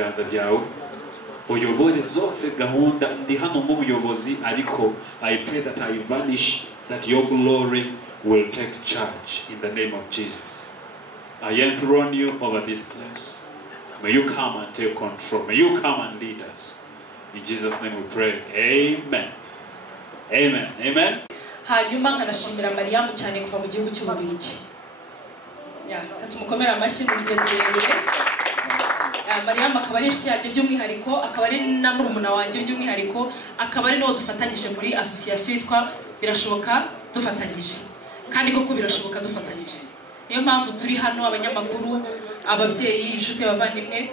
biganza byawe uyobore zose gahunda ndi hano mu buyobozi ariko I pray that I vanish that your glory will take charge in the name of Jesus. I enthrone you over this place. May you come and take control. May you come and lead us. In Jesus' name we pray. Amen. Amen. Amen. Hanyuma nkanashimira Mariam cyane kuva mu gihugu cy'Ububiligi. Katumukomera amashyi mu bigendere. Mariam akaba ari inshuti yanjye by'umwihariko, akaba ari na murumuna wanjye by'umwihariko, akaba ari n'uwo dufatanyije muri association yitwa Birashoboka dufatanyije. Kandi koko birashoboka dufatanyije. Niyo mpamvu turi hano abanyamakuru, ababyeyi, inshuti y'abavandimwe,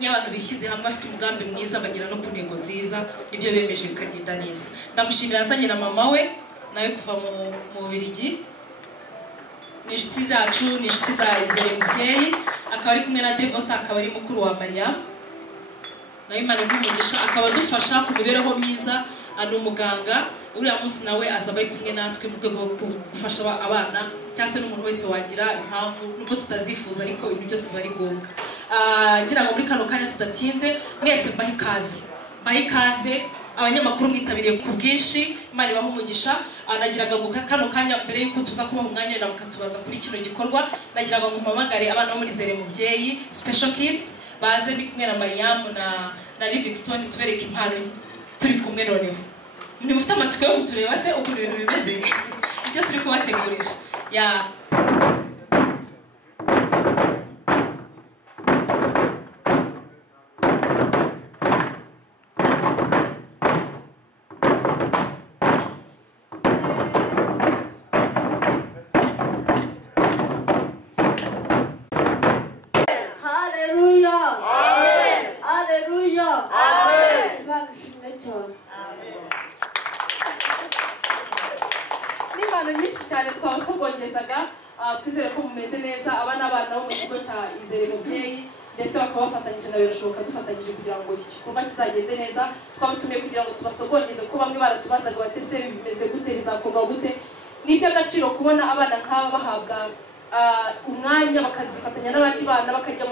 n'abantu bishyize hamwe afite umugambi mwiza bagira no ku ntego nziza, nibyo bemeje bikagenda neza. Ndamushimira azanye na mama we nawe kuva mu Bubiligi. Ni inshuti zacu, ni inshuti za Izere Mubyeyi, akaba ari kumwe na Devota, akaba ari mukuru wa Mariam. Nawe Imana y'umugisha akaba dufasha ku mibereho myiza, ari umuganga. Uriya munsi nawe azaba ari kumwe natwe mu rwego rwo gufasha abana cyangwa se n'umuntu wese wagira impamvu nubwo tutazifuza ariko ibintu byose bari ngombwa. Ngira ngo muri kano kanya tudatinze mwese mbahe ikaze abanyamakuru mwitabiriye ku bwinshi, Imana ibahe umugisha. Nagiraga ngo kano kanya mbere yuko tuza kubaha umwanya na mukatubaza kuri kino gikorwa, nagiraga ngo mpamagare abana bo muri Izere Mubyeyi Special Kids baze ndi kumwe na Mariam na Livingstone tubereke impano turi kumwe noneho. Ndi mufite amatsiko yo kutureba se uko ibintu bimeze ibyo turi kubategurira. Twizere ko mumeze neza abana bo mu kigo cya Izere Mubyeyi ndetse bakaba bafatanyije na Birashoboka dufatanyije kugira ngo iki gikorwa kizagende neza. Twabatumye kugira ngo tubasogongeze ko bamwe baratubazaga batese bimeze gute bizakorwa gute. Ni iby'agaciro kubona abana nk'aba bahabwa umwanya bakazifatanya n'abandi bana bakajya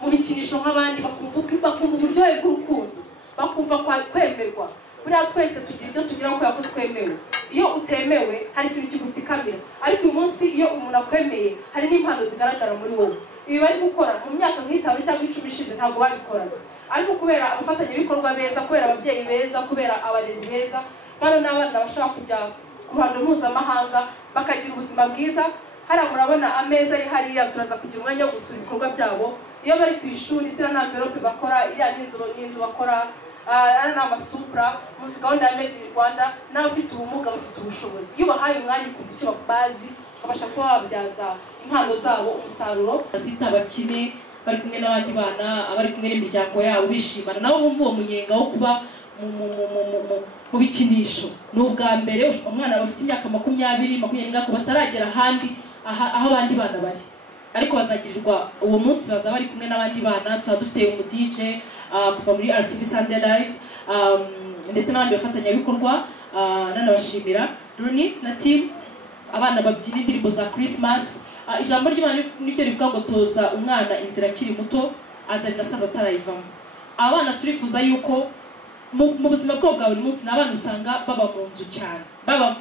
mu bikinisho nk'abandi bakumva uburyohe bw'urukundo, bakumva kwemerwa. Buriya twese tugira ibyo tugira kubera ko twemewe. Iyo utemewe hari ikintu kigutsikamira, ariko uyu munsi iyo umuntu akwemeye hari n'impano zigaragara muri wowe. Ibi bari gukora mu myaka nk'itanu cyangwa 10 ishize ntabwo babikoraga, ariko kubera abafatanyabikorwa beza, kubera ababyeyi beza, kubera abarezi beza, bano n'abana bashaka kujya ku ruhando mpuzamahanga bakagira ubuzima bwiza. Hariya murabona ameza ari hariya, turaza kugira umwanya wo gusura ibikorwa byabo. Iyo bari ku ishuri sira na envelope bakora, iriya n'inzu bakora, ari n'amasupra muri gahunda ya Made in Rwanda. N'abafite ubumuga bafite ubushobozi, iyo bahaye umwanya kumva icyo bazi babasha kuba babyaza impano zabo umusaruro. Azita bakine bari kumwe n'abandi bana, abari kumwe n'imiryango yabo bishimana nabo bumva uwo munyenga wo kuba mu bikinisho. Ni ubwa mbere umwana bafite imyaka 20 bataragera ahandi aho abandi bana bari, ariko bazagirirwa uwo munsi baza bari kumwe n'abandi bana. Tuba dufite umu DJ kuva muri RTV Sunday Live ndetse n'abandi bafatanyabikorwa. Nanabashimira Runi na team, abana babyina indirimbo za Christmas. Ijambo ry'Imana nibyo rivuga ngo toza umwana inzira akiri muto azari nasaza atarayivamo. Abana turifuza yuko mu buzima bwabo bwa buri munsi n'abana usanga baba mu nzu cyane, baba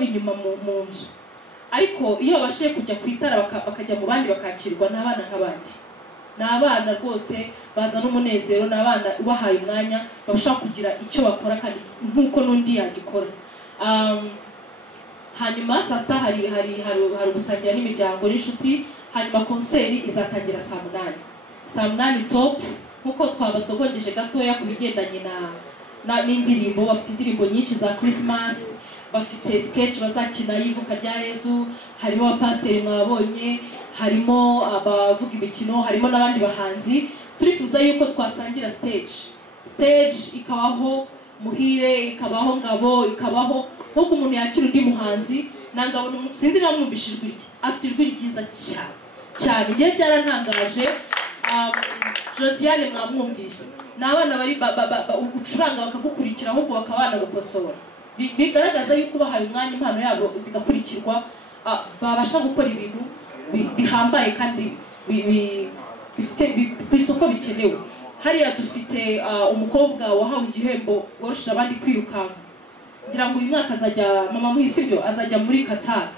inyuma mu nzu, ariko iyo babashije kujya kwitara bakajya mu bandi bakakirwa n'abana nk'abandi. N'abana rwose bazana umunezero, n'abana ubahaye umwanya babashaka kugira icyo bakora kandi nkuko n'undi yagikora. Hanyuma saa sita hari gusangira n'imiryango n'inshuti. Hanyuma konseri izatangira saa 8 top, nkuko twabasogongeje gatoya ku bigendanye n'indirimbo. Bafite indirimbo nyinshi za Christmas, bafite sketch bazakina y'ivuka rya Yesu, harimo abapasiteri mwabonye, harimo abavuga imikino, harimo n'abandi bahanzi. Turifuza yuko twasangira stage ikabaho Muhire, ikabaho Ngabo, ikabaho nkuko umuntu yakira undi muhanzi. Nangabo sinzi niba mwumvise ijwi rye, afite ijwi ryiza cyane igihe byarantangaje. Josiane mwamwumvise, n'abana bari ucuranga bakagukurikira ahubwo bakabana gukosora. Bigaragaza yuko bahaye umwanya impano yabo zigakurikirwa, babasha gukora ibintu bihambaye kandi ku isoko bikenewe. Hariya dufite umukobwa wahawe igihembo warushije abandi kwirukanka, ngira ngo uyu mwaka azajya mama muhisi byo azajya muri Qatar.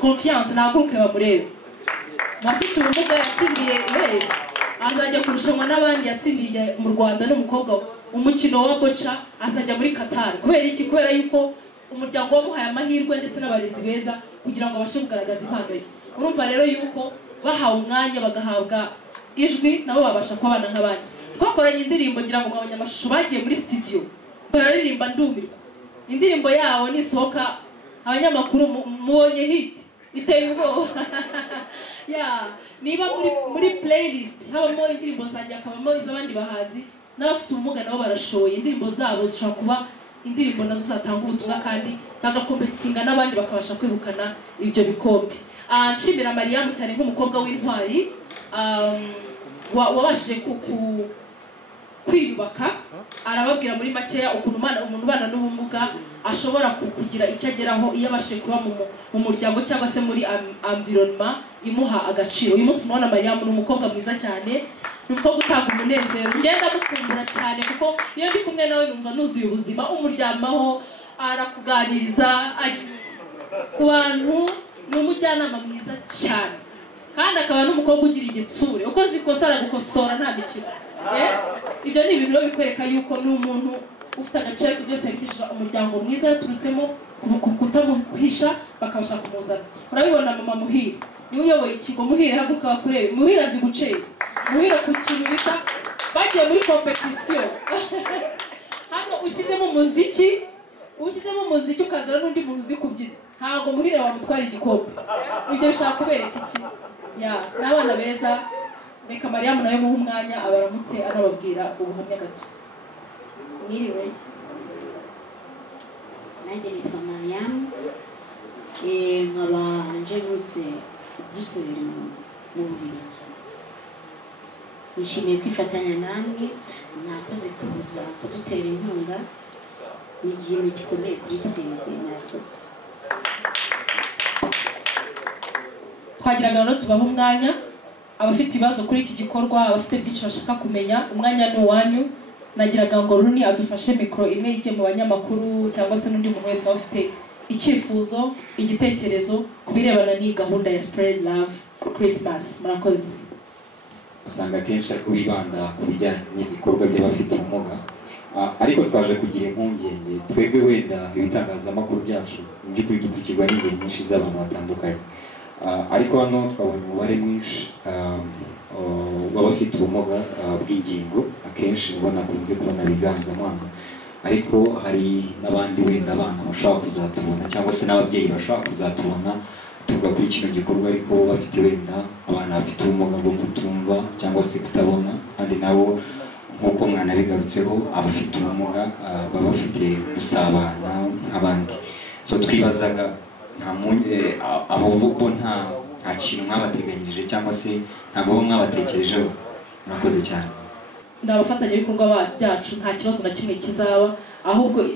Confiance naguruke bamurebe. Bafite ubumuga yatsindiye wese azajya kurushanwa n'abandi yatsindiye mu Rwanda n'umukobwa umukino wa bocha azajya muri Qatar. Kubera iki? Kubera yuko umuryango wamuhaye amahirwe ndetse n'abarezi beza kugira ngo abashe kugaragaza impano ye. Urumva rero yuko bahawe umwanya bagahabwa ijwi nabo babasha kubana nk'abandi. Twakoranye indirimbo ngira ngo abanyamashusho bagiye muri studio bararirimba ndumirwa. Indirimbo yawo nisohoka abanyamakuru mubonye hit iteye ubwoba. Niba muri playlist habamo indirimbo zanjye akabamo iz'abandi bahanzi n'abafite ubumuga nabo barashoye. Indirimbo zabo zishobora kuba indirimbo nazo zatanga ubutumwa kandi bagakompetinga n'abandi bakabasha kwegukana ibyo bikombe. Nshimira Mariam cyane nk'umukobwa w'intwari wabashije kwiyubaka. Arababwira muri makeya ukuntu umuntu ubana n'ubumuga ashobora kugira icyo ageraho iyo abashije kuba mu muryango cyangwa se muri environment imuha agaciro. Uyu munsi mubona Mariam ni umukobwa mwiza cyane, ni umukobwa utanga umunezero. Ngenda mukumbura cyane kuko iyo ndi kumwe nawe numva nuzuye ubuzima. Umuryamaho, arakuganiriza, ku bantu ni umujyanama mwiza cyane, kandi akaba n'umukobwa ugira igitsure. Uko zikosa aragukosora nta mikino. Ibyo ni ibintu bikwereka yuko ni umuntu ufite agaciro byose yabikishije umuryango mwiza yaturutsemo kutamuhisha bakabasha kumuzana. Urabibona mama Muhire niwe uyoboye ikigo. Muhire haguruka bakurebe. Muhire azi guceza. Muhire ku kintu bita bagiye muri competition. Hano ushyizemo umuziki ukazana n'undi muntu uzi kubyina, ntabwo Muhire wamutwara igikombe. Ibyo bishaka kubereka iki? N'abana beza. Reka Mariam nawe muha umwanya abaramutse anababwira ubuhamya gato. Mwiriwe, nanjye nitwa Mariam, nkaba njerutse Bruxelles mu Bubiligi. Nishimiye kwifatanya namwe, mwakoze kuza kudutera inkunga, ni ikintu gikomeye kuri twebwe. Mwakoze. Twagiraga no tubaha umwanya abafite ibibazo kuri iki gikorwa, abafite byinshi bashaka kumenya. Umwanya ni uwanyu. Nagiraga ngo Runi adufashe mikoro imwe ijye mu banyamakuru cyangwa se n'undi muntu wese ufite icyifuzo, igitekerezo ku birebana n'iyi gahunda ya Spread Love Christmas. Murakoze. Usanga kenshi ariko bibanda ku bijyanye n'ibikorwa by'abafite ubumuga, ariko twaje kugira impungenge. Twebwe wenda ibitangazamakuru byacu mu by'ukuri dukurikirwa n'ingeri nyinshi z'abantu batandukanye, ariko hano twabonye umubare mwinshi w'abafite ubumuga bw'ingingo. Akenshi ubona kunze kubona biganzamo hano, ariko hari n'abandi wenda abana bashobora kuzatubona cyangwa se n'ababyeyi bashobora kuzatubona tuvuga kuri kino gikorwa, ariko bafite wenda abana bafite ubumuga bwo kutumva cyangwa se kutabona, kandi nabo nk'uko mwana bigarutseho abafite ubumuga baba bafite gusabana nk'abandi. So twibazaga abo bo nta kintu mwabateganyirije cyangwa se ntabwo bo mwabatekerejeho. Murakoze cyane. N'abafatanyabikorwa byacu nta kibazo na kimwe kizaba, ahubwo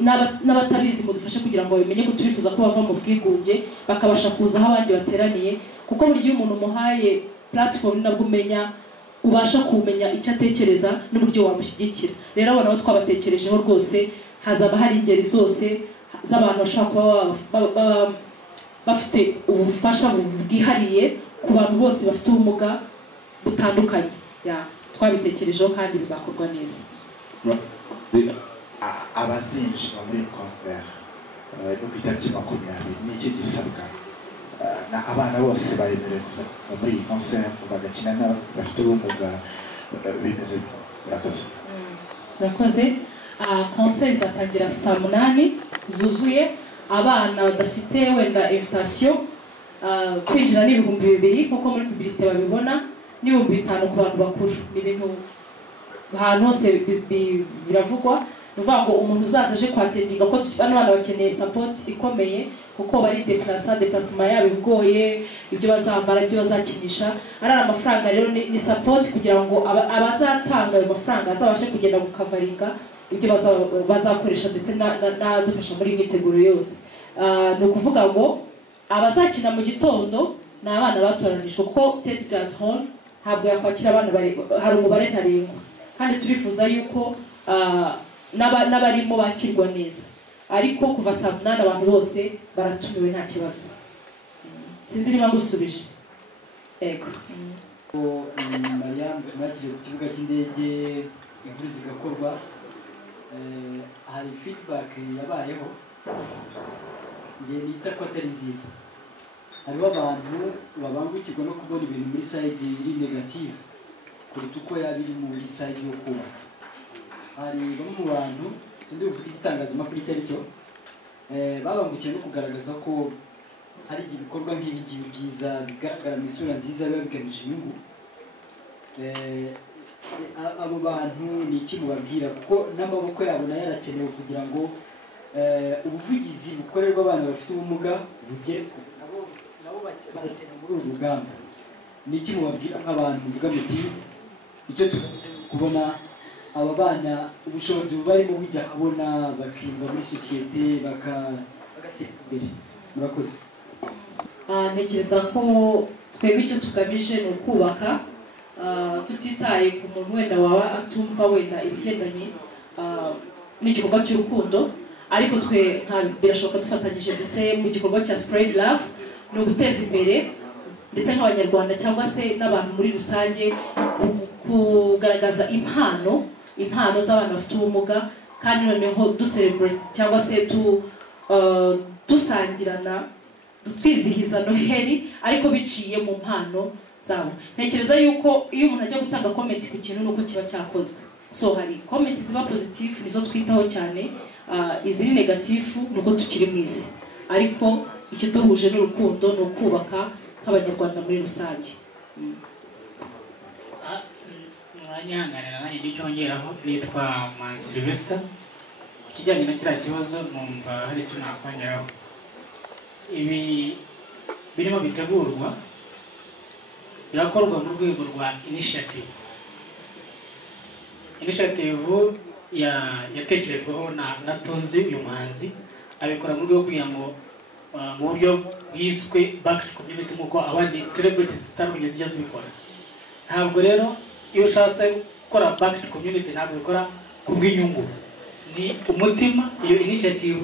n'abatabizi mudufashe kugira ngo bamenye ko turifuza ko bava mu bwigunge bakabasha kuza aho abandi bateraniye, kuko burya iyo umuntu umuhaye platform nabwo ubasha kumenya icyo atekereza n'uburyo wamushyigikira. Rero abana bo twabatekerejeho rwose, hazaba hari ingeri zose z'abantu bashobora kuba bafite ubufasha bwihariye ku bantu bose bafite ubumuga butandukanye. Twabitekerejeho kandi bizakorwa neza. Abazinjira muri concert no ku itariki 20 ni iki gisabwa? Abana bose bayemerewe kuza muri iyi concert bagakina n'abafite ubumuga bimeze. Murakoze. Concert izatangira saa 8 zuzuye. Abana badafite wenda invitation kwinjira ni 2,000 kuko muri publicité babibona, ni 5,000 ku bantu bakuru. Ni ibintu ahantu hose biravugwa. Nuvuga ngo umuntu uzaza aje kwatendinga ko abana bakeneye support ikomeye, kuko bari déplacement yabo bigoye, ibyo bazambara, ibyo bazakinisha. Ari amafaranga rero ni support kugira ngo abazatanga ayo mafaranga azabashe kugenda gukavaringa ibyo bazakoresha ndetse n'adufasha muri imyiteguro yose. Ni ukuvuga ngo abazakina mu gitondo ni abana batoranijwe, kuko Ted Gas Hall ntabwo yakwakira abana hari umubare ntarengwa kandi turifuza yuko n'abarimo bakirwa neza ariko kuva saa 8 abantu bose baratumiwe nta kibazo. Sinzi niba ngusubije. Ego. Mariam mwakiriye ku kibuga cy'indege inkuru zigakorwa hari feedback yabayeho ngiye nita ko atari nziza. Hariho abantu babangukirwa no kubona ibintu muri side iri negative kuruta uko yabiri muri side yo kuba. Hari bamwe mu bantu sindi uvuga igitangazamakuru icyo ari cyo babangukiye no kugaragaza ko hari ibikorwa nk'ibi byiza bigaragara mu isura nziza biba bigamije inyungu. Abo bantu ni iki mubabwira kuko n'amaboko yabo nayo arakenewe kugira ngo ubuvugizi bukorerwa abana bafite ubumuga bugereko nabo barakenewe muri uru rugamba. Ni iki mubabwira nk'abantu muvuga muti icyo kubona aba bana ubushobozi bubarimo bujya abona bakimva muri sosiyete bagatera imbere? Murakoze. Ntekereza ko twebwe icyo tugamije ni ukubaka tutitaye ku muntu wenda waba atumva wenda ibigendanye n'igikorwa cy'urukundo ariko twe birashoboka dufatanyije ndetse mu gikorwa cya Spread Love ni uguteza imbere ndetse nk'abanyarwanda cyangwa se n'abantu muri rusange kugaragaza impano z'abana bafite ubumuga kandi noneho ducelebrate cyangwa se dusangirana twizihiza Noheli ariko biciye mu mpano zabo. Ntekereza yuko iyo umuntu ajya gutanga comment ku kintu nuko kiba cyakozwe. So hari comment ziba positive nizo twitaho cyane, iziri negative nuko tukiri mwize. Ariko ikiduhuje n'urukundo no kubaka nk'abanyarwanda muri rusange. Mwanyanganira nanjye n'icyongeraho nitwa Manzi Sylvester. Kijyanye na kiriya kibazo numva hari icyo nakongeraho. Ibi birimo bitegurwa birakorwa mu rwego rwa initiative yatekerejweho na Tonzi uyu muhanzi abikora mu rwego kugira ngo mu buryo bwiswe back to community nk'uko abandi celebrities zitandukanye zijya zibikora. Ntabwo rero iyo ushatse gukora back to community ntabwo bikora ku bw'inyungu, ni umutima iyo initiative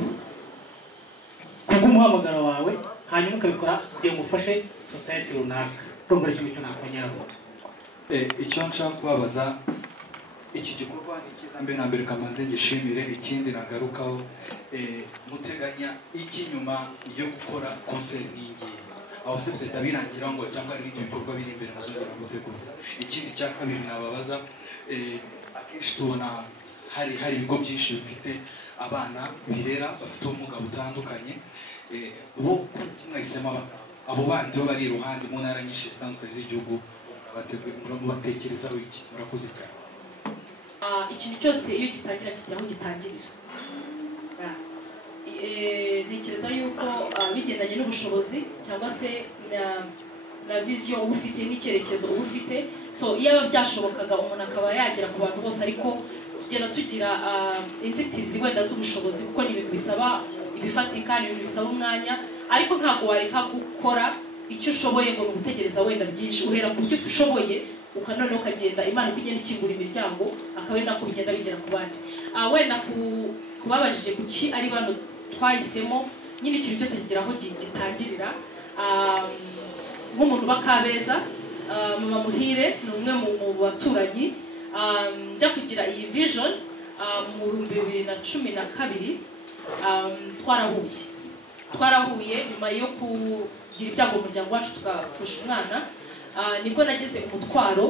kubw'umuhamagaro wawe hanyuma ukabikora kugira ngo ufashe society runaka. Urumva icyo ngicyo nakongeraho. Icyo nshaka kubabaza, iki gikorwa ni cyiza mbe na mbere kamanze gishimire. Ikindi nagarukaho muteganya iki nyuma yo gukora concert nk'iyi? Aho se bizahita birangira ngo cyangwa ari ibindi bikorwa biri imbere muzongera gutegura? Ikindi cya kabiri nababaza, akenshi tubona hari ibigo byinshi bifite abana birera bafite ubumuga butandukanye, bo mwahisemo abo bandi bo bari iruhande mu ntara nyinshi zitandukanye z'igihugu, batekerezaho iki? Murakoze cyane. Ikintu cyose iyo gitangira kigira aho gitangirira. Ntekereza yuko bigendanye n'ubushobozi cyangwa se na vision uba ufite n'icyerekezo uba ufite, so iyo byashobokaga umuntu akaba yagera ku bantu bose, ariko tugenda tugira inzitizi wenda z'ubushobozi kuko ni ibintu bisaba ibifatika, ni ibintu bisaba umwanya, ariko ntabwo wareka gukora icyo ushoboye ngo gutegereza wenda byinshi. Uhera ku byo ushoboye ukanone ukagenda Imana kugenda ikingura imiryango akaba ari nako bigenda bigera ku bandi. Wenda kubabajije kuki ari bano twahisemo, nyine ikintu cyose kigira aho gitangirira. Nk'umuntu bakabeza Mama Muhire ni umwe mu baturanyi njya kugira iyi vision mu 2012 twarahuye nyuma yo kugira ibyago mu muryango wacu tugapfusha umwana. Nibwo nagize umutwaro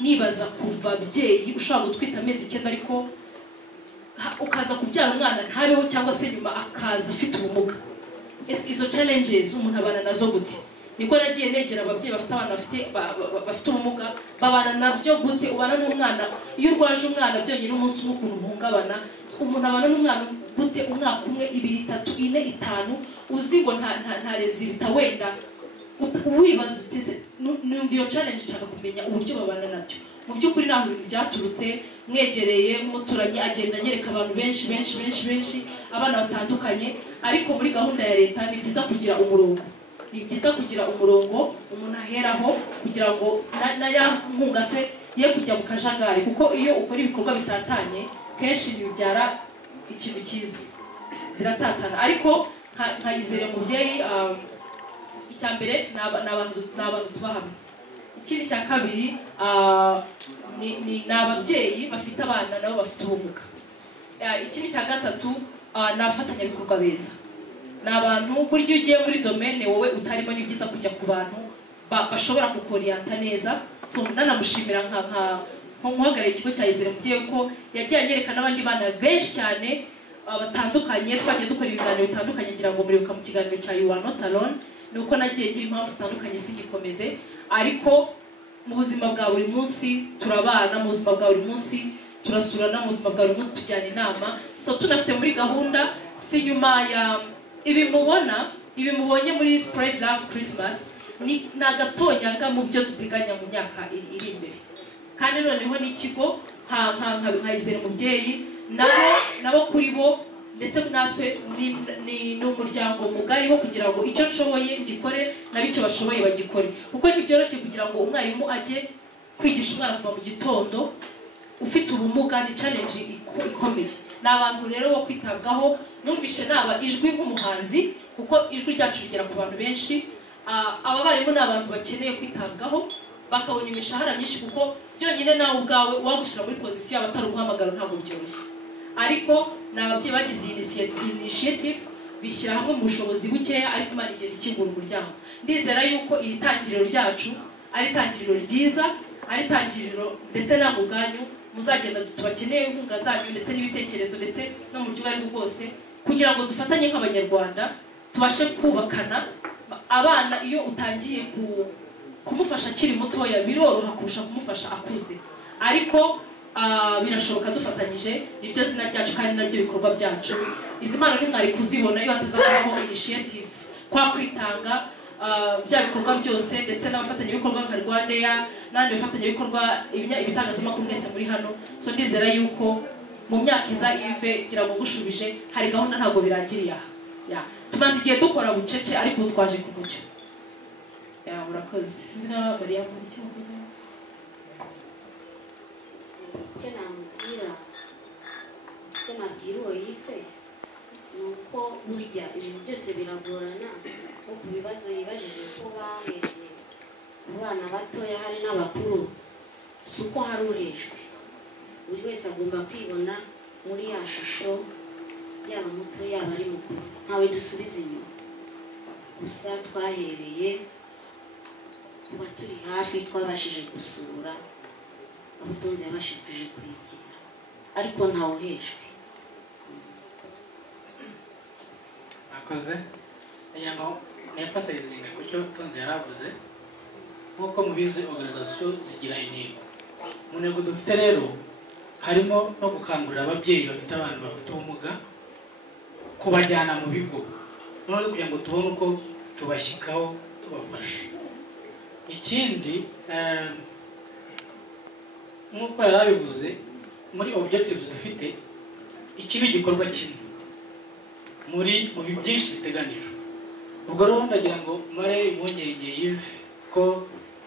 nibaza ku babyeyi ushobora gutwita amezi 9 ariko ukaza kubyara umwana ntabeho cyangwa se nyuma akaza afite ubumuga. Izo challenges umuntu abana nazo gute? Niko nagiye negera ababyeyi bafite abana bafite ubumuga, babana nabyo gute? Ubana n'umwana iyo urwaje umwana byonyine umunsi umwe ukuntu muhungabana, umuntu abana n'umwana gute umwaka umwe 2 3 4 5 uzigo nta resulta wenda wibaza uteze. Numva iyo challenge cyane kumenya uburyo babana nabyo. Mu by'ukuri naho ibintu byaturutse mwegereye nk'umuturanyi agenda anyereka abantu benshi abana batandukanye, ariko muri gahunda ya leta ni byiza kugira umurongo. ni byiza kugira umurongo umuntu aheraho kugira ngo na ya nkunga se ye kujya mu kajagari, kuko iyo ukora ibikorwa bitatanye kenshi bibyara ikintu cyiza, ziratatana. Ariko nkayizere mubyeyi, icya mbere ni abantu tuba hamwe. Ikindi cya kabiri ni ababyeyi bafite abana nabo bafite ubumuga. Ikindi cya gatatu ni abafatanyabikorwa beza, ni abantu burya ugiye muri domene wowe utarimo, ni byiza kujya ku bantu bashobora kukoriyanta neza. So nanamushimira nk'uhagarariye ikigo cya Izere mubyeyi ko yagiye anyereka n'abandi bana benshi cyane batandukanye, twagiye dukora ibiganiro bitandukanye, ngira ngo muribuka mu kiganiro cya You Are Not Alone, ni uko nagiye ngira impamvu zitandukanye singikomeze, ariko mu buzima bwa buri munsi turabana, mu buzima bwa buri munsi turasurana, mu buzima bwa buri munsi tujyana inama. So tunafite muri gahunda si nyuma ya ibi mubonye muri Spread Love Christmas, ni agatonyanga mu byo duteganya mu myaka iri imbere. Kandi noneho n'ikigo nka Izere mubyeyi nabo kuri bo ndetse natwe ni umuryango mugari wo kugira ngo icyo nshoboye ngikore n'abicyo bashoboye bagikore, kuko ntibyoroshye kugira ngo umwarimu ajye kwigisha umwana kuva mu gitondo ufite ubumuga, ni challenge ikomeye. Ni abantu rero bo kwitabwaho. Numvishe naba ijwi nk'umuhanzi, kuko ijwi ryacu rigera ku bantu benshi. Aba barimu ni abantu bakeneye kwitabwaho, bakabona imishahara myinshi, kuko byonyine nawe ubwawe wagushyira muri pozisiyo abatari umuhamagaro ntabwo byoroshye. Ariko ni ababyeyi bagize iyi initiative, bishyira hamwe mu bushobozi bukeya, ariko Imana igenda ikingura umuryango. Ndizera yuko iri tangiriro ryacu ari itangiriro ryiza, ari itangiriro ndetse namwe ubwanyu muzagenda tubakeneye inkunga zanyu ndetse n'ibitekerezo ndetse no mu buryo bwo bwose, kugira ngo dufatanye nk'abanyarwanda tubashe kubakana abana. Iyo utangiye kumufasha akiri mutoya biroroha kurusha kumufasha akuze, ariko birashoboka dufatanyije. Niryo zina ryacu kandi nabyo bikorwa byacu. Izi mpano ntimwari kuzibona iyo hataza kubaho initiative, kwa kwitanga, bya bikorwa byose, ndetse n'abafatanyabikorwa nka Rwandair n'abandi bafatanyabikorwa ibitangazamakuru mwese muri hano. So ndizera yuko mu myaka iza Yves gira ngo gushubije hari gahunda, ntabwo birangiriye aha. Tumaze igihe dukora bucece, ariko twaje ku mucyo. Murakoze. Sinzi na Maria muri cyo mvuga. Icyo nabwira uwo Yves ni uko burya ibintu byose biragorana, nko ku bibazo yibajije ko bahereye ku bana batoya hari n'abakuru, si uko hari uhejwe. Buri wese agomba kwibona muri ya shusho, yaba muto yaba ari mukuru, ntawe dusubiza inyuma. Gusa twahereye kuba turi hafi, twabashije gusura ubutunzi yabashije kwegera, ariko ntawe uhejwe. Akoze yango nemphasizinga ku cyo Tonzi yaravuze. Nk'uko mubizi organisation zigira intego, mu ntego dufite rero harimo no gukangurira ababyeyi bafite abantu bafite ubumuga kubajyana mu bigo, noneho kugira ngo tubone uko tubashyikaho tubafasha. Ikindi nk'uko yarabivuze, muri objectives dufite iki ni igikorwa kimwe muri byinshi biteganijwe. Ubwo rero ndagira ngo mare impungenge Yves ko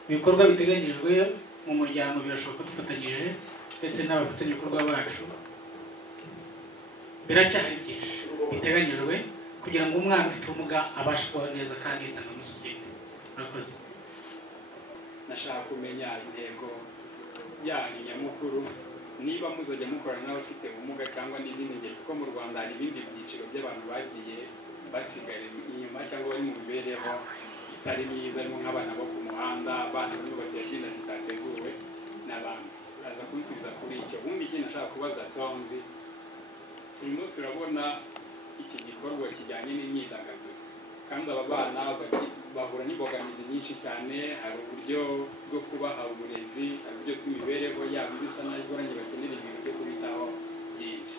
ibikorwa biteganijwe mu muryango birashoboka dufatanyije ndetse n'abafatanyabikorwa bacu, biracyari byinshi biteganyijwe kugira ngo umwana ufite ubumuga abashe kubaho neza kandi yisanga muri sosiyete. Murakoze. Nashaka kumenya intego yanyu nyamukuru, niba muzajya mukorana n'abafite ubumuga cyangwa n'izindi ngeri, kuko mu Rwanda hari ibindi byiciro by'abantu bagiye basigara inyuma cyangwa bari mu mibereho itari myiza, harimo nk'abana bo ku muhanda, abana bamwe batera inda zitateguwe n'abantu. Uraza kunsubiza kuri icyo. Ubundi ikindi nashaka kubaza Tonzi, turimo turabona iki gikorwa kijyanye n'imyidagaduro, kandi aba bana bahura n'imbogamizi nyinshi cyane. Hari uburyo bwo kubaha uburezi, hari uburyo bw'imibereho yabo bisa n'igoranye, bakenera ibintu byo kubitaho byinshi.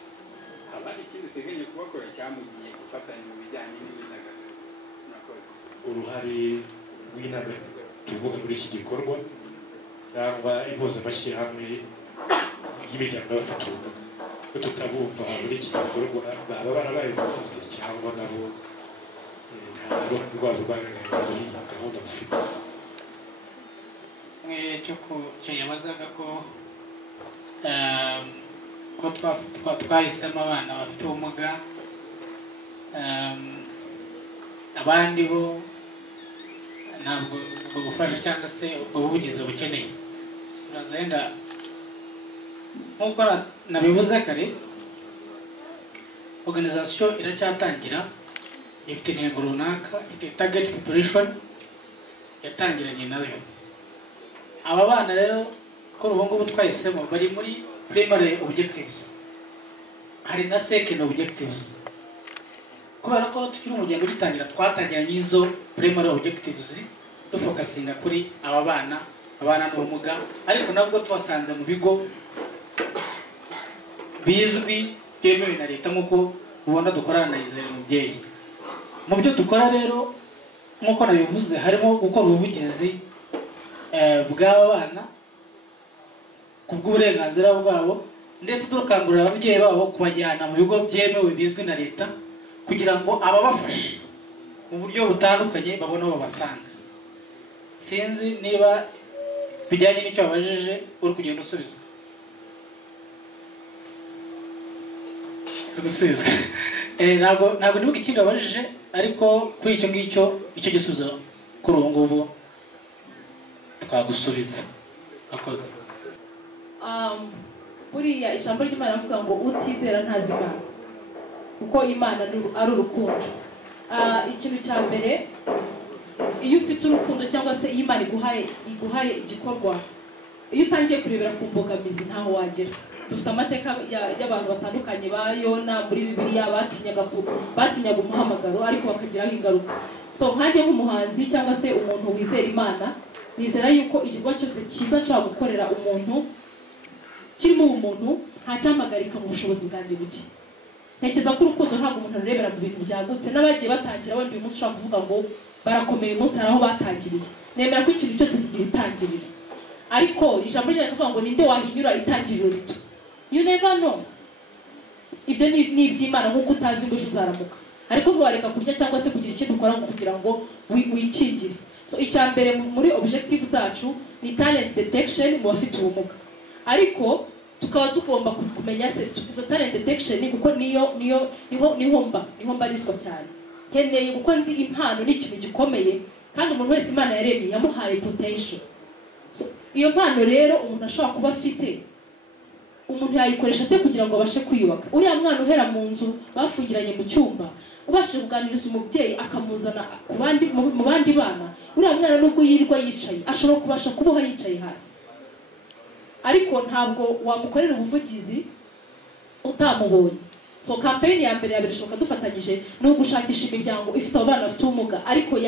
Haba hari ikindi uteganya kubakora cyamugiye gufatanya mu bijyanye n'imyidagaduro gusa? Murakoze. Uruhare rw'inama tuvuga muri iki gikorwa cyangwa impuzamashyirahamwe y'imiryango y'abafite ubumuga, ko tutabumva muri iki gikorwa baba barabaye bafite cyangwa nabo gahunda mufite cyo yabazaga ko twahisemo abana bafite ubumuga, abandi bo ntabwo ubwo bufasha cyangwa se ubwo buvugizi bukeneye. Wenda nk'uko nabivuze kare, organization iracyatangira, ifite intego runaka, ifite target population yatangiranye nayo. Aba bana rero ko ubu ngubu twahisemo bari muri primary objectives, hari na second objectives. Kubera ko tukiri umugendo ugitangira, twatangiranye izo primary objectives dufokasinga kuri aba bana, abana n'ubumuga, ariko nabwo twasanze mu bigo bizwi byemewe na leta nk'uko ubona dukorana na Izere Mubyeyi. Mu byo dukora rero nk'uko nabivuze, harimo gukora ubuvugizi bw'aba bana ku bw'uburenganzira bwabo, ndetse dukangurira ababyeyi babo kubajyana mu bigo byemewe bizwi na leta kugira ngo ababafashe mu buryo butandukanye babone aho babasanga. Sinzi niba bijyanye n'icyo wabajije uri kugenda usubiza. Ntabwo nibuka ikindi wabajije, ariko kuri icyo ngicyo icyo gisubizo kuri ubu ngubu twagusubiza. Akoze. Buriya ijambo ry'Imana rivuga ngo utizera ntazi Imana, kuko Imana ari urukundo. Ikintu cya mbere, iyo ufite urukundo cyangwa se iyo Imana iguhaye igikorwa, iyo utangiye kurebera ku mbogamizi ntaho wagera. Dufite amateka y'abantu batandukanye ba Yona muri Bibiliya batinyaga umuhamagaro ariko bakagiraho ingaruka. So nkanjye nk'umuhanzi cyangwa se umuntu wizera Imana, nizera yuko igikorwa cyose cyiza nshobora gukorera umuntu kirimo ubumuntu ntacyamagarika mu bushobozi bwanjye buke. Ntekereza ko urukundo ntabwo umuntu arurebera mu bintu byagutse. N'abagiye batangira wenda uyu munsi ushobora kuvuga ngo barakomeye, umunsi hari aho batangiriye. Nemera ko ikintu cyose kigira itangiriro, ariko ijambo ry'Imana rivuga ngo ninde wahinyura itangiriro rito. You never know. Ibyo ni iby'Imana, nk'uko utazi ngo ejo uzaramuka, ariko ntiwareka kurya cyangwa se kugira ikintu ukora ngo kugira ngo wikingire. So icya mbere muri objective zacu ni talent detection mu bafite ubumuga, ariko tukaba tugomba kumenya izo talent detection kuko niho mbarizwa cyane. Nkeneye kuko nzi impano ni ikintu gikomeye, kandi umuntu wese Imana yaremye yamuhaye potential. So iyo mpano rero umuntu ashobora kuba afite, umuntu yayikoresha ate kugira ngo abashe kwiyubaka. Uriya mwana uhera mu nzu bafungiranye mu cyumba, ubashije kuganiriza umubyeyi akamuzana mu bandi bana, uriya mwana nubwo yirirwa yicaye ashobora kubasha kubaho yicaye hasi. Ariko ntabwo wamukorera ubuvugizi utamubonye. So campaign ya mbere yabirashoboka dufatanyije no gushakisha imiryango ifite abana bafite ubumuga ariko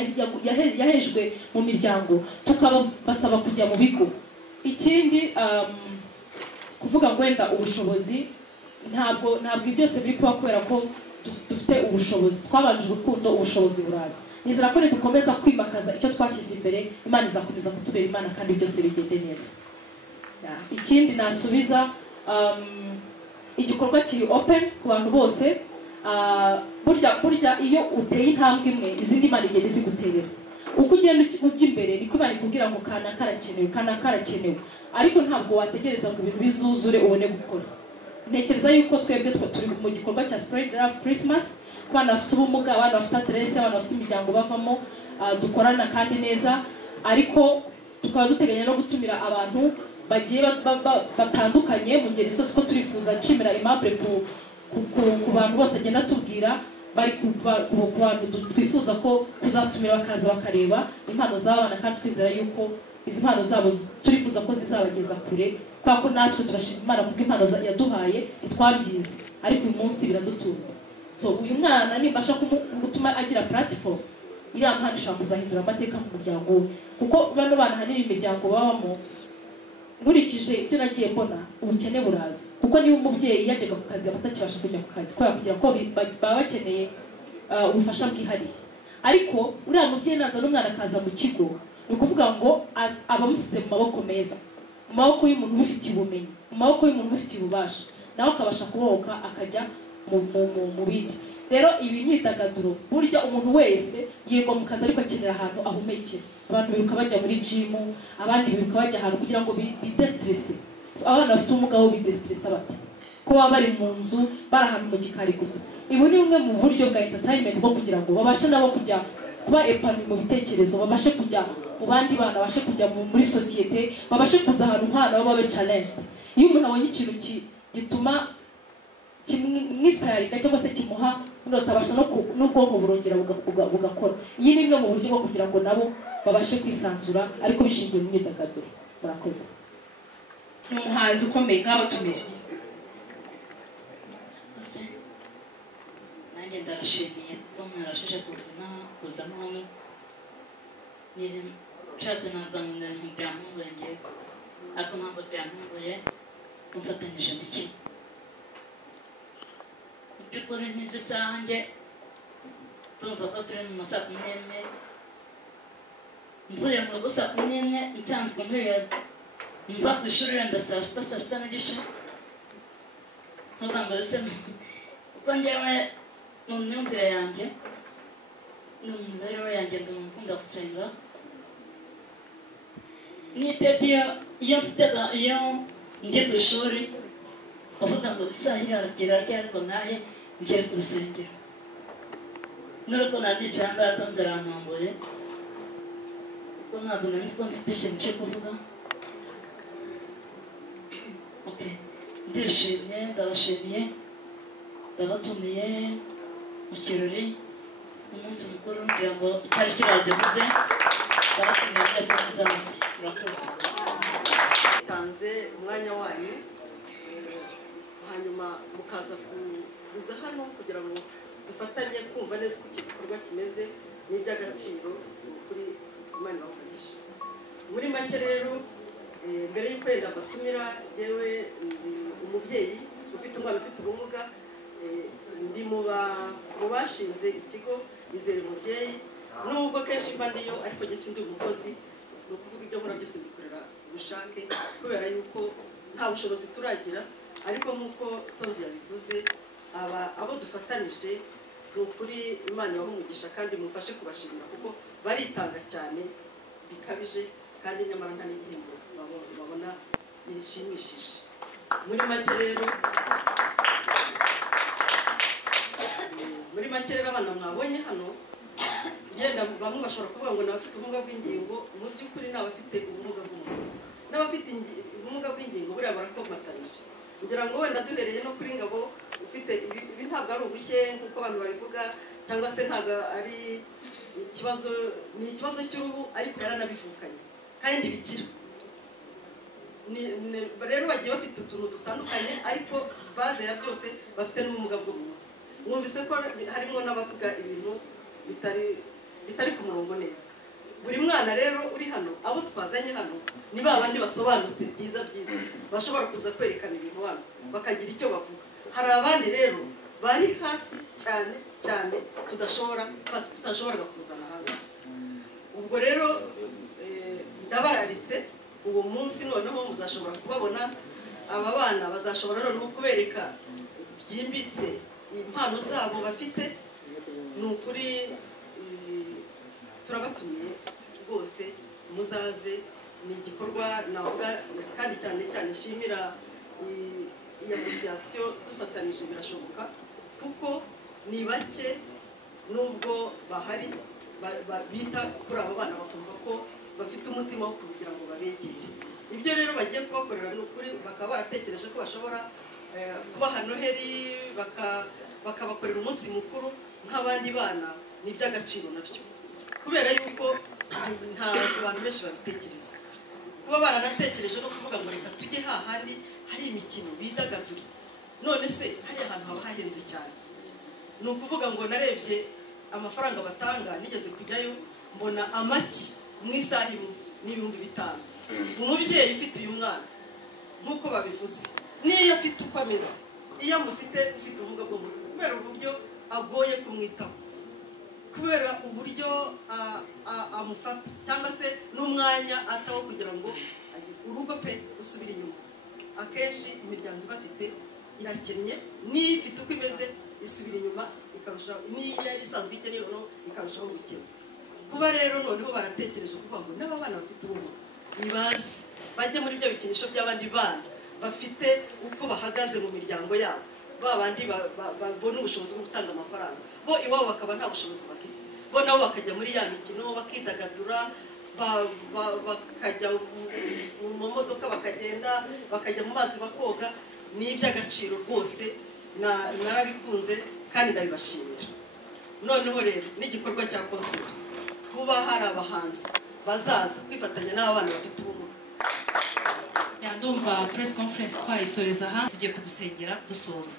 yahejwe mu miryango, tukabasaba kujya mu bigo. Ikindi kuvuga ngo wenda ubushobozi ntabwo byose biri kuba kubera ko dufite ubushobozi. Twabanje urukundo, ubushobozi buraza. Nizera ko dukomeza kwimakaza icyo twashyize imbere, Imana izakomeza kutubera Imana kandi byose bigende neza. Ikindi nasubiza, igikorwa kiri open ku bantu bose. Burya iyo uteye intambwe imwe, izindi Imana igenda iziguterera. Uko ugenda ujya imbere niko Imana ikubwira ngo kana karakenewe, ariko ntabwo wategereza ngo ibintu bizuzure ubone gukora. Ntekereza yuko twebwe turi mu gikorwa cya Spread Love Christmas, abana bafite ubumuga, abana bafite adresse, abana bafite imiryango bavamo, dukorana kandi neza, ariko tukaba duteganya no gutumira abantu bagiye batandukanye mu ngeri zose. Ko turifuza nshimira Aimable ku bantu bose agenda tubwira, bari ku bantu twifuza ko kuzatumira bakaza bakareba impano z'abana, kandi twizera yuko izi mpano zabo turifuza ko zizabageza kure, kubera ko natwe turashima Imana kubwo impano yaduhaye itwabyize, ariko uyu munsi biradutunze. So uyu mwana nimbasha gutuma agira platform, iriya mpano ishobora kuzahindura amateka mu muryango we, kuko bano bana hanini imiryango babamo, nkurikije ibyo nagiye mbona, ubukene buraza. Kuko niba umubyeyi yajyaga ku kazi abatakibasha kujya ku kazi kubera kugira ko baba bakeneye ubufasha bwihariye, ariko uriya mubyeyi naza n'umwana akaza mu kigo, ni ukuvuga ngo abamusize mu maboko meza, mu maboko y'umuntu ubifitiye ubumenyi, mu maboko y'umuntu ubifitiye ububasha, nawe akabasha kubohoka akajya mu bindi. rero ibi myidagaduro burya umuntu wese yego mu kazi ariko akenera ahantu ahumekera. Abantu biruka bajya muri gym, abandi biruka bajya ahantu kugira ngo bidestresse. Abana bafite ubumuga bo bidestressa bati kuba bari mu nzu bari ahantu mu gikari gusa. Ibi ni bumwe mu buryo bwa entertainment bwo kugira ngo babashe nabo kujya kuba epanu mu bitekerezo, babashe kujya mu bandi bana, babashe kujya muri societe, babashe kuza ahantu nk'ahantu baba babe challenged. Iyo umuntu abonye ikintu gituma kimwispirika cyangwa se kimuha utabasha n'ubwonko burongera bugakora. Iyi ni imwe mu buryo bwo kugira ngo nabo babashe kwisanzura ariko bishingiye mu myidagaduro. Murakoze. Ni umuhanzi ukomeye nk'abatumire. Nanjye ndabashimiye ko mwarashije kuzamo hano. Nshatse navuga ngo ntibyantunguye njyewe, ariko ntabwo byantunguye kumfatanyije n'iki. Mu by'ukuri nk'izi saha njye tumva ko turi mu ma saa 11, mvuye mu rugo saa 11, nsanzwe mva ku ishuri wenda saa 6 n'igice. Nkavuga ngo ese kuko njyewe mu myumvire yanjye no mu mibereho yanjye ndi umuntu ukunda gusenga. N'iteka iyo njye ku ishuri uvuga ngo isaha iragera ryari ngo nahe ngere ku rusengero. N'uko nandicara ngatonze arantomboye kuko ntabwo nari ko mfite ikintu cyo kuvuga. Ndishimye, ndabashimiye, ndabatumiye mu kirori umunsi mukuru kugira ngo cyari kiraze muze ndabatumiye mwese muzaze. Murakoze. Tanze umwanya wanyu hanyuma mukaza kuza hano kugira ngo dufatanye kumva neza uko iki gikorwa kimeze n'iby'agaciro kuri Imana bavugisha. Muri make rero mbere y'uko yenda batumira yewe umubyeyi ufite umwana ufite ubumuga, ndi mu bashinze ikigo Izere Umubyeyi, nubwo kenshi mba ndiyo ariko njye sindi umukozi. Ni ukuvuga ibyo nkora byose mbikorera ubushake kubera yuko nta bushobozi turagira, ariko nk'uko Tonzi yabivuze abo dufatanije ni ukuri Imana ibahe umugisha kandi mufashe kubashimira kuko baritanga cyane bikabije kandi nyamara nta n'igihembo babona gishimishije. Muri make rero abana mwabonye hano yenda bamwe bashobora kuvuga ngo n'abafite ubumuga bw'ingingo, mu by'ukuri n'abafite ubumuga bw'umubiri n'abafite ubumuga bw'ingingo buriya barakomatanije. Ngira ngo wenda duhereye no kuri Ngabo ufite ibi ntabwo ari ubushye nk'uko abantu babivuga cyangwa se ntabwo ari ikibazo, ni ikibazo cy'uruhu ariko yaranabivukanye kandi bikira. Rero bagiye bafite utuntu dutandukanye ariko base ya byose bafite n'ubumuga bwo mu mutwe. Mwumvise ko harimo n'abavuga ibintu bitari ku murongo neza. Buri mwana rero uri hano, abo twazanye hano ni babandi basobanutse byiza bashobora kuza kwerekana ibintu hano bakagira icyo bavuga. Hari abandi rero bari hasi cyane tudashobora kuzana hano. Ubwo rero ndabararitse uwo munsi noneho muzashobora kubabona. Aba bana bazashobora noneho kubereka byimbitse impano zabo bafite. Ni ukuri turabatumiye rwose muzaze. Ni igikorwa navuga kandi cyane nshimira iyi association dufatanije birashoboka kuko ni bake nubwo bahari bita kuri aba bana bakumva ko bafite umutima wo kugira ngo babegere. Ibyo rero bagiye kubakorera ni ukuri bakaba baratekereje ko bashobora kubaha Noheli bakabakorera umunsi mukuru nk'abandi bana. Ni iby'agaciro nabyo kubera yuko nta bantu benshi babitekereza. Kuba baranatekereje no kuvuga ngo reka tujye hahandi hari imikino bidagadura, none se hari ahantu haba hahenze cyane. Ni ukuvuga ngo narebye amafaranga batanga, nigeze kujyayo mbona amaki mu isaha imwe ni 5,000. Umubyeyi ufite uyu mwana nk'uko babivuze, niyo afite uko ameze, iyo amufite ufite ubumuga bwo mu mutwe, kubera uburyo agoye kumwitaho, kubera uburyo amufata cyangwa se n'umwanya ataho kugira ngo urugo pe usubire inyuma. Akenshi imiryango ibafite irakennye, niyo ifite uko imeze isubira inyuma ikarushaho n'iyo yari isanzwe ikennye noneho ikarushaho gukena. Kuba rero noneho baratekereje kuvuga ngo n'aba bana bafite ubumuga nibaze bajye muri byo bikinisho by'abandi bana bafite uko bahagaze mu miryango yabo, babandi babona ubushobozi bwo gutanga amafaranga, bo iwabo bakaba nta bushobozi bafite, bo nabo bakajya muri ya mikino bakidagadura, bakajya mu modoka bakagenda, bakajya mu mazi bakoga. Ni iby'agaciro rwose, narabikunze kandi ndabibashimira. Noneho rero n'igikorwa cya konseri, kuba hari abahanzi bazaza kwifatanya n'abana bafite ubumuga. Ndumva press conference twayisoreza hanze, tugiye kudusengera dusoza.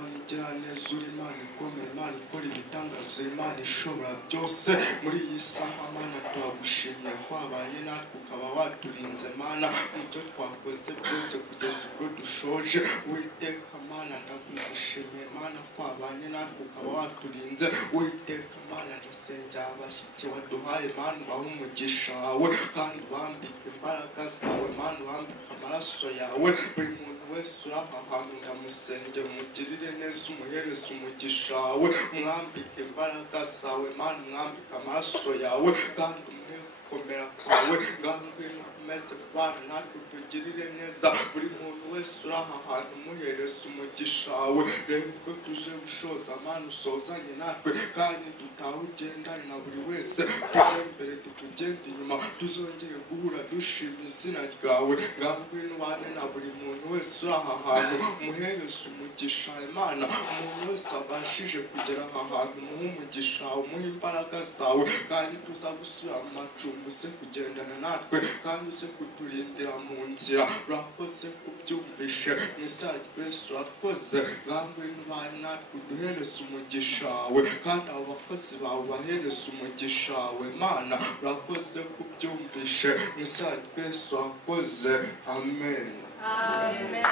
Imana ikomeye, Imana ikora ibitangaza, Imana ishobora byose. Muri iyi saha Mana turagushimye ko wabanye natwe ukaba waturinze Mana mu byo twakoze byose kugeza ubwo dushoje. Uwiteka Mana ndagushimiye Mana ko wabanye natwe ukaba waturinze. Uwiteka Mana ndasengera abashyitsi waduhaye Mana ubahe umugisha wawe kandi wambike imbaraga zawe Mana, wambike amaraso yawe. Buri muntu wese uri aha hantu ndamusengera umugirire neza, umuhereze umugisha wawe, mwambike imbaraga zawe Mana, mwambike amaraso yawe kandi umuhe gukomera kwawe. Ngwino ukomeze kubana natwe tugirire neza buri muntu wese uri aha hantu, umuhereze umugisha wawe. Reba ubwo tuje gushoza Mana usozanye natwe kandi dutahe ugendane na buri wese, tujye imbere tukugende inyuma, tuzongere guhura dushima izina ryawe. Ngwino ubane na buri muntu wese uri aha hantu, umuhereze umugisha Imana. Umuntu wese wabashije kugera aha hantu umuhe umugisha wawe, umuhe imbaraga zawe kandi tuza gusubira mu macumbi, uze kugendana natwe kandi uze kuturindira mu nzira. Urakoze kubyumvishe mu izina rya Yesu, urakoze. Ngwino ubane natwe uduhereze umugisha wawe kandi abo bakozi bawe bahereze umugisha wawe Mana. Urakoze kubyumvishe mu izina rya Yesu, urakoze. Amen. Amen.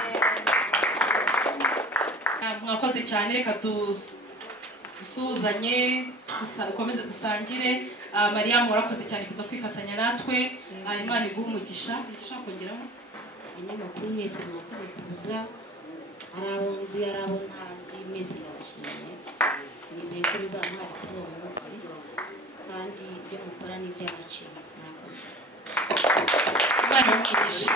Mwakoze cyane, reka dusuzanye ukomeze dusangire. Mariya murakoze cyane kuza kwifatanya natwe, Imana iguhe umugisha. Ushaka kongeraho? Abanyamakuru mwese mwakoze kuza, ari abo nzi ari abo ntazi, mwese ndabashimiye. Nizeye ko muzamwari kuri uwo munsi kandi ibyo mukora ni iby'agaciro. Murakoze. Imana iguhe umugisha.